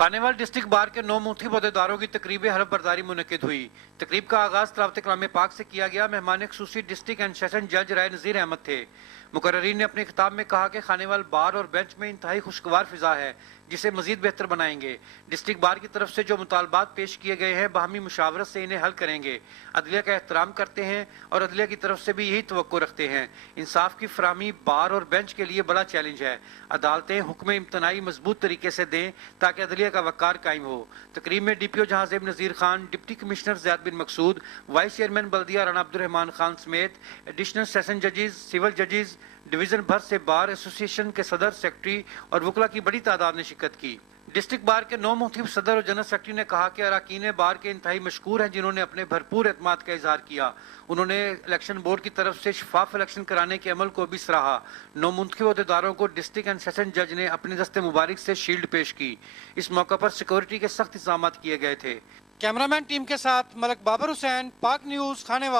Khanewal district bar के 9 मुख्तलिफ अहदेदारों की तकरीब हलफ बर्दारी मुनक्किद हुई। तकरीब का आगाज तिलावत कलाम पाक से किया गया। मेहमान खुसूसी डिस्ट्रिक्ट एंड सेशन जज राय नज़ीर अहमद थे। मुकर्रीन ने अपने खिताब में कहा कि खानेवाल बार और बेंच में इंतहाई खुशगवार फिजा है जिसे मजीद बेहतर बनाएंगे। डिस्ट्रिक्ट बार की तरफ से जो मुतालबात पेश किए गए हैं बाहमी मुशावरत से इन्हें हल करेंगे। अदलिया का एहतराम करते हैं और अदलिया की तरफ से भी यही तवक्को रखते हैं। इंसाफ की फराहमी बार और बेंच के लिए बड़ा चैलेंज है। अदालतें हुक्म इम्तनाई मजबूत तरीके से दें ताकि अदलिया का वक़ार कायम हो। तकरीब में DPO जहांजेब नज़ीर खान, डिप्टी कमिश्नर ज़ियाद बिन मकसूद, वाइस चेयरमैन बल्दिया राना अब्दुर्रहमान खान समेत एडिशनल सेशन जजेस, सिविल जजेस, डिवीजन भर से बार एसोसिएशन के सदर, सेक्रेटरी और वकला की बड़ी तादाद ने शिरकत की। डिस्ट्रिक्ट बार के 9 मुख्तलिफ सदर और जनरल सेक्रेटरी ने कहा कि अरकान बार के इंतहाई मशकूर हैं जिन्होंने अपने भरपूर एतमाद का इजहार किया। उन्होंने इलेक्शन बोर्ड की तरफ से शफाफ इलेक्शन कराने के अमल को भी सराहा। 9 मुंतखब अहदेदारों को डिस्ट्रिक्ट एंड सेशन जज ने अपने दस्ते मुबारक से शील्ड पेश की। इस मौके पर सिक्योरिटी के सख्त इंतजाम किए गए थे। कैमरामैन टीम के साथ मलक बाबर हुसैन, पाक न्यूज़, खानेवाल।